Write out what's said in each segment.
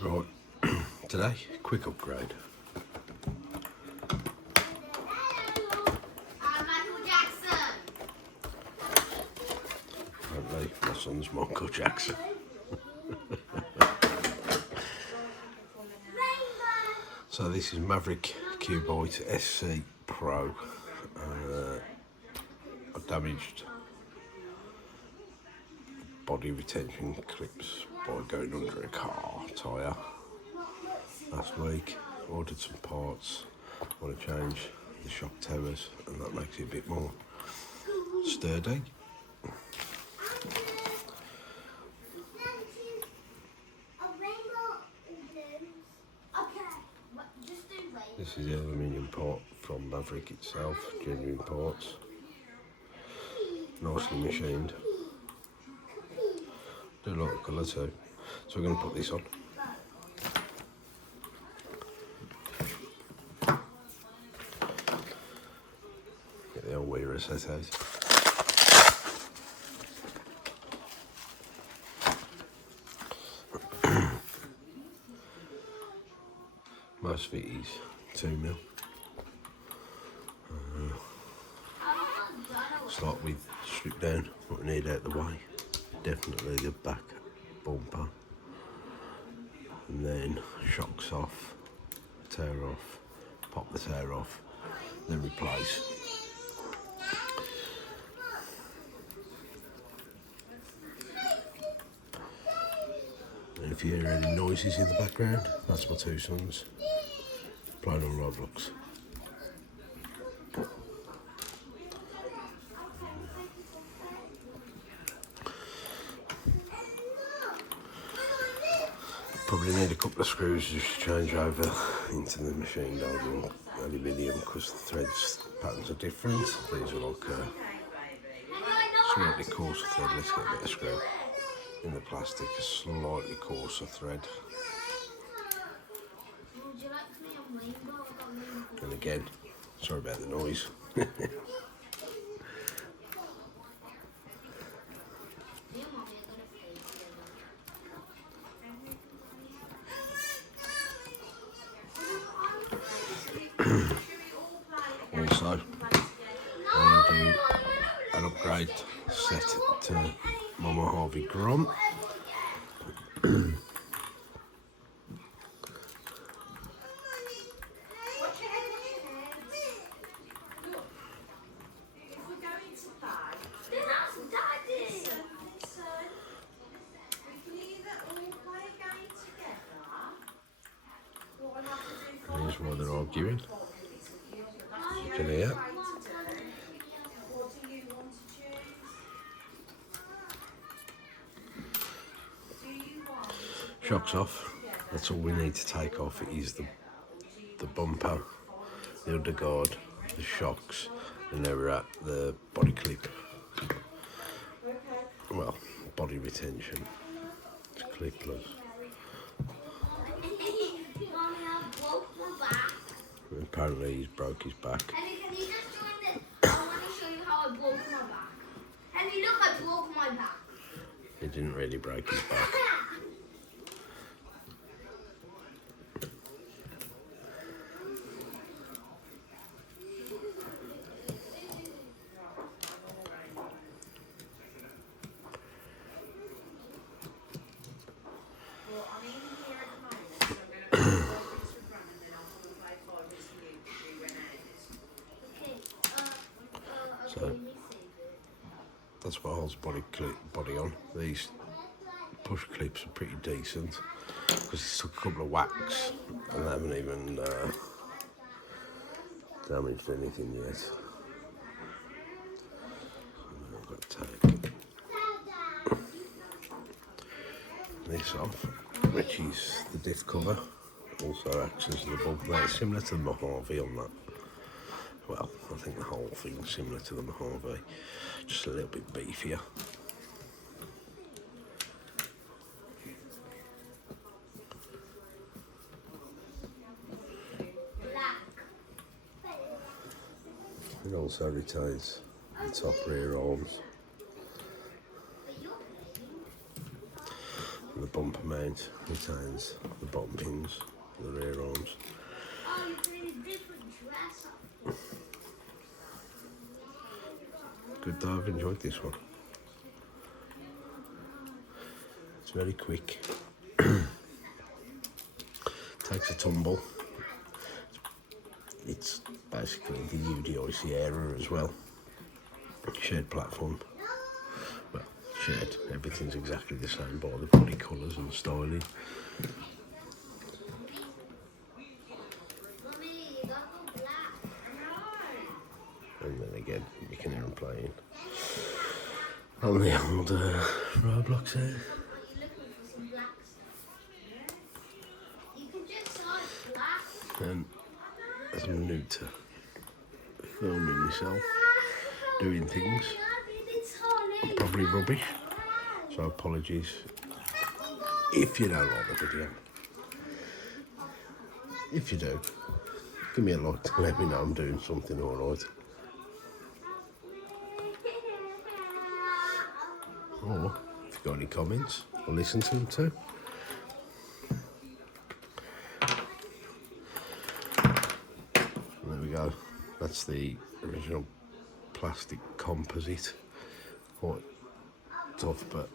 Right, today, quick upgrade. Apparently, my son's Michael Jackson. So this is Maverick Qbyte SC Pro. I damaged body retention clips by going under a car tyre last week. Ordered some parts. Want to change the shock towers, and that makes it a bit more sturdy. This is the aluminium part from Maverick itself, genuine parts, nicely machined. Do like the colour too. So we're going to put this on. Get the old wearer set out. Most of it is 2mm. Start with strip down what we need out the way. Definitely the back bumper. And then shocks off, tear off, pop the tear off, then replace. And if you hear any noises in the background, that's my two sons playing on Roblox. Probably need a couple of screws just to change over into the machined aluminium because the threads patterns are different. These are like slightly coarser thread. Let's get a bit of screw in the plastic, a slightly coarser thread. And again, sorry about the noise. Also, I want to do an upgrade set to my Maverick Qbyte. Here's why they're arguing. You can hear. Shocks off. That's all we need to take off. It is the bumper, the underguard, the shocks, and then we're at the body clip. Well, body retention. It's clipless. Apparently he's broke his back. Can you just join this? I want to show you how I broke my back. Henry, look, I broke my back. He didn't really break his back. So that's what holds body on. These push clips are pretty decent because it's took a couple of whacks and they haven't even damaged anything yet. I've got to take this off, which is the diff cover. Also acts as the bumper. It's similar to the Mojave on that. Well, I think the whole thing's similar to the Mojave, just a little bit beefier. It also retains the top rear arms and the bumper mount. mount retains the bottom pins for the rear arms. Oh, you're putting a different dress on. Good though, I've enjoyed this one. It's very quick. Takes a tumble. It's basically the UDI Sierra as well. Shared platform. Well, shared. Everything's exactly the same by the body colours and styling. Mommy, you got the black. And then again, you can hear them playing on the old Roblox there. Are you looking for some black stuff? You can just search black. And as I'm new to filming myself, doing things, I'm probably rubbish. So apologies if you don't like the video. If you do, give me a like to let me know I'm doing something alright. Or if you've got any comments, I'll listen to them too. There we go. That's the original plastic composite. Quite tough, but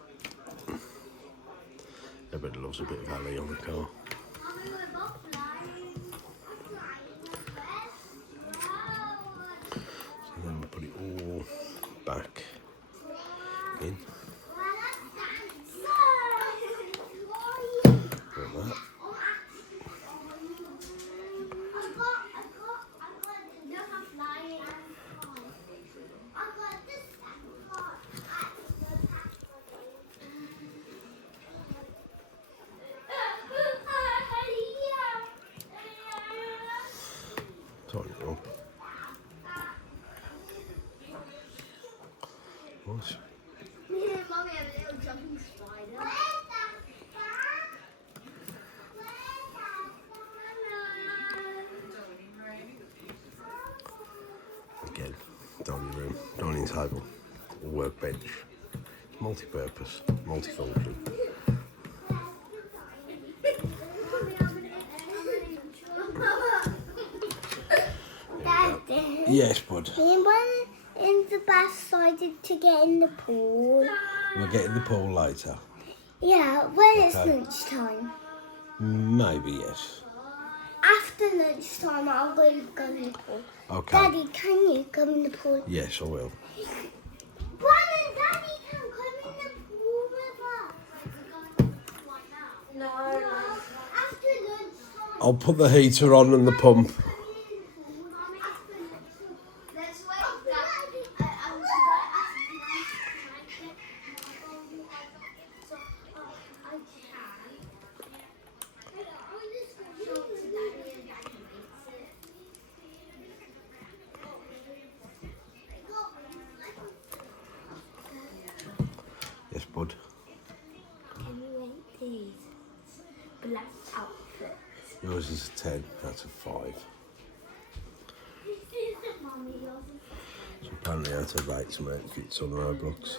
everybody loves a bit of alley on the car. So then we put it all back in. Like that. Tighten it up. Nice. Mommy had a little jumping spider. Again, dining room, dining table, workbench, multi-purpose, multifunction. Daddy, Yes, bud. anyone in the bus decided to get in the pool? We'll get in the pool later. Yeah, when it's Okay. lunchtime. Maybe yes. After lunchtime, I'm going to go in the pool. Okay. Daddy, can you come in the pool? Yes, I will. Brian and Daddy can come in the pool with us. No. After lunchtime. I'll put the heater on and the pump. Let's wait. Yes, bud. Can you rate these black outfits? Yours is a 10, that's a 5. Mommy, yours is So apparently out of 8 some outfits on Roblox.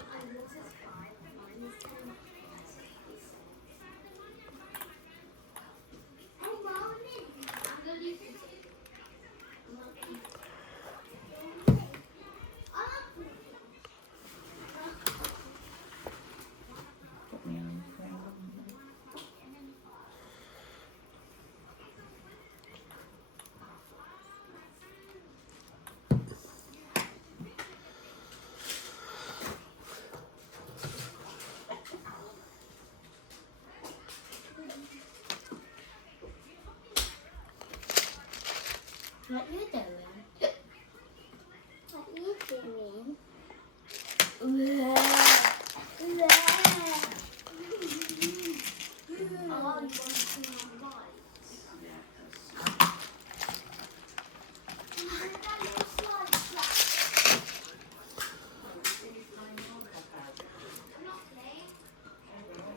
What you doing? What you doing?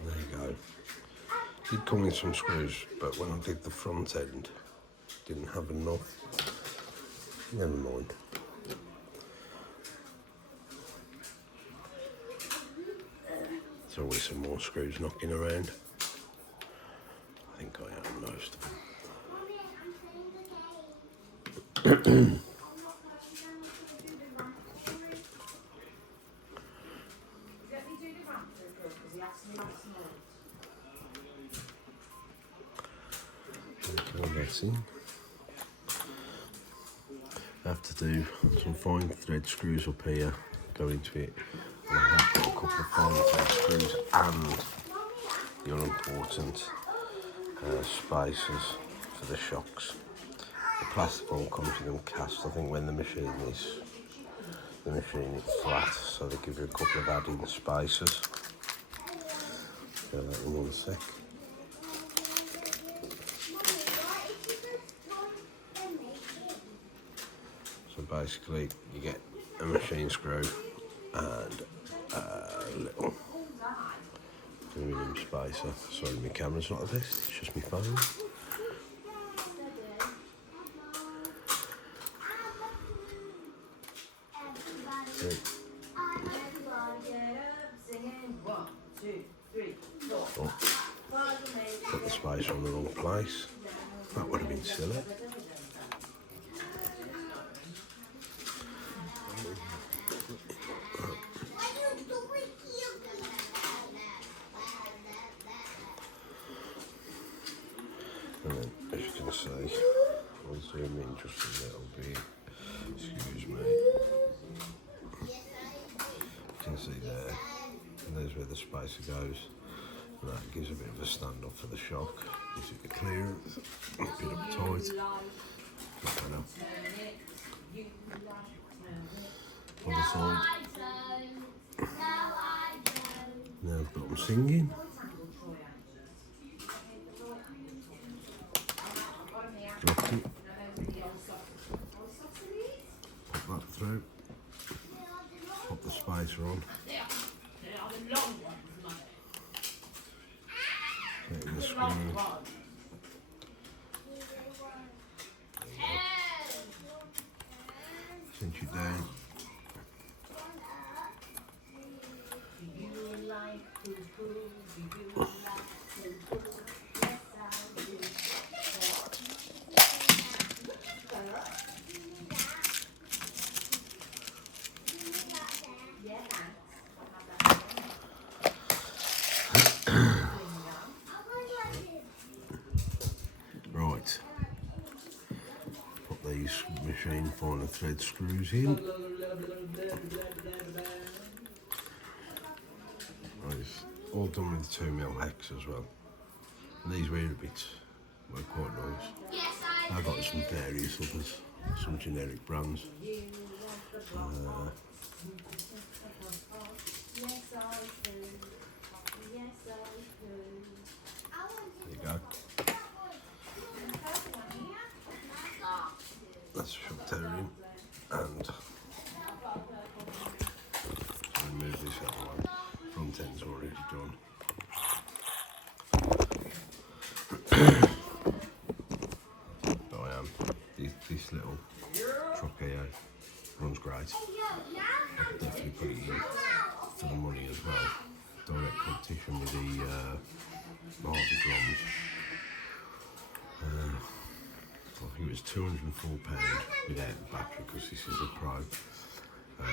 There you go. Did come in some screws, but when I did the front end, didn't have enough. Never mind. There's always some more screws knocking around. most of them. That's in. I have to do some fine thread screws up here, go into it, and I have got a couple of fine thread screws and the unimportant spacers for the shocks. The plastic one comes with them cast. I think when the machine is flat, so they give you a couple of add-in spacers. Go that in 1 sec. So basically, you get a machine screw and a little aluminium spacer. Sorry, my camera's not the best, it's just my phone. Oh, put the spacer on the wrong place. That would have been silly. And then, as you can see, I'll zoom in just a little bit. Excuse me. You can see there, and there's where the spacer goes. And that gives a bit of a stand-off for the shock. Gives it the clearance, a bit up tight. Other side. Now I've got them singing. Drop it. Pop that through. Pop the spacer on. Take the screw. Cinch it down. Right, put these machine finer thread screws in. It's all done with 2mm hex as well. And these wear bits were quite nice. I've got some various others, some generic brands. There you go. That's a shock tear in, and remove this other one. Front end's already done. But I am. This little truck here runs great. I'll definitely put it in for the money as well. Direct competition with the Maverick drums. I think it was £204 without the battery, because this is a Pro. The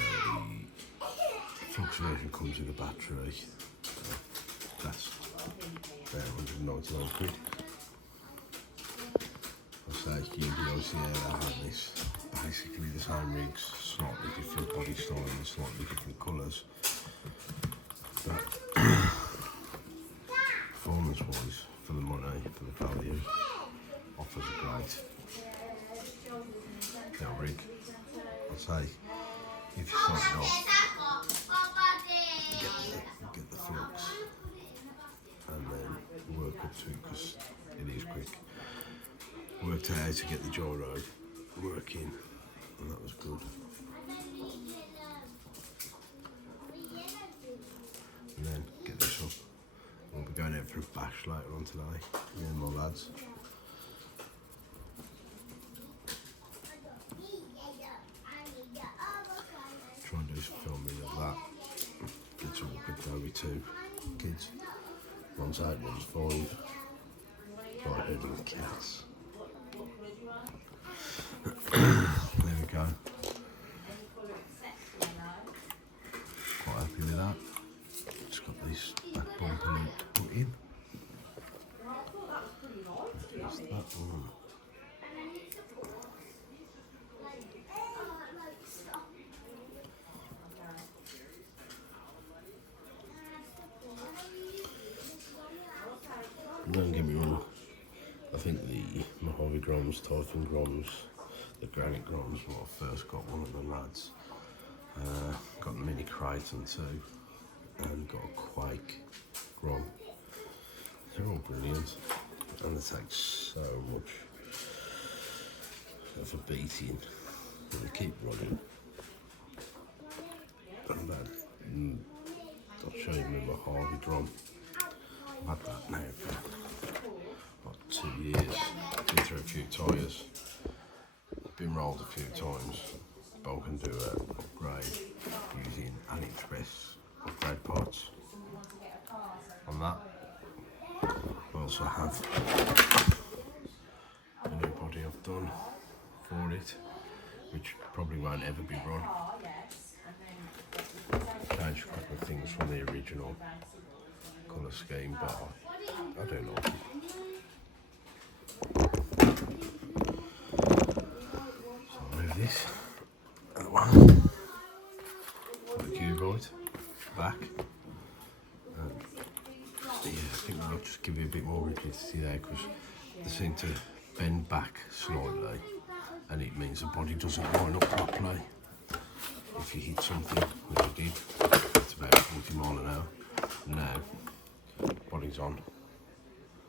Flux version comes with a battery. That's about 199 quid. I'll say you can see how I have this. Basically the same rigs, slightly different body style and slightly different colours. But performance wise, for the money, for the value, offers are great. Little rig. I'll say, if you start it off, get the flux and then work up to it, because it is quick. Worked out how to get the gyro working, and that was good. And then get this up. We'll be going out for a bash later on today, me and my lads. Try and do some filming of that. Get some good go with 2 kids. One's 8, one's 5. Right, who do we count? Don't get me wrong, I think the Mojave Groms, Titan Groms, the Granite Groms, when I first got one of the lads, got the Mini Crichton too, and got a Quake Grom. They're all brilliant, and they take so much of a beating, and they keep running. And I'll show you my Mojave Grom. I've had that now for about 2 years. Been through a few tyres, been rolled a few times, but I can do an upgrade using AliExpress upgrade parts on that. I also have a new body I've done for it, which probably won't ever be run. Changed a couple of things from the original colour scheme, but I don't like it. So I'll move this, that one, the Qbyte back. Yeah, I think I'll just give you a bit more rigidity there because they seem to bend back slightly, and it means the body doesn't line up properly. If you hit something, which I did, it's about 40 miles an hour. Now, body's on.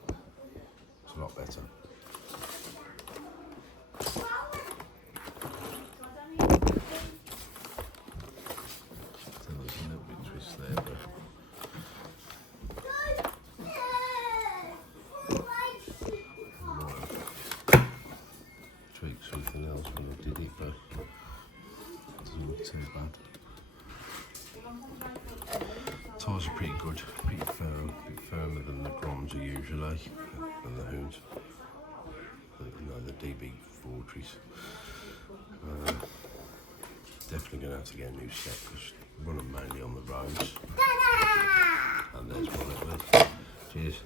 It's a lot better. So there's a little bit of twist there, but tweak something else when I did it, but it doesn't look too bad. Tyres are pretty good, pretty firm, a bit firmer than the Groms are usually, than the Hoons. You know, the DB Fortress. Definitely going to have to get a new set because we run them mainly on the roads. And there's one of them. Cheers.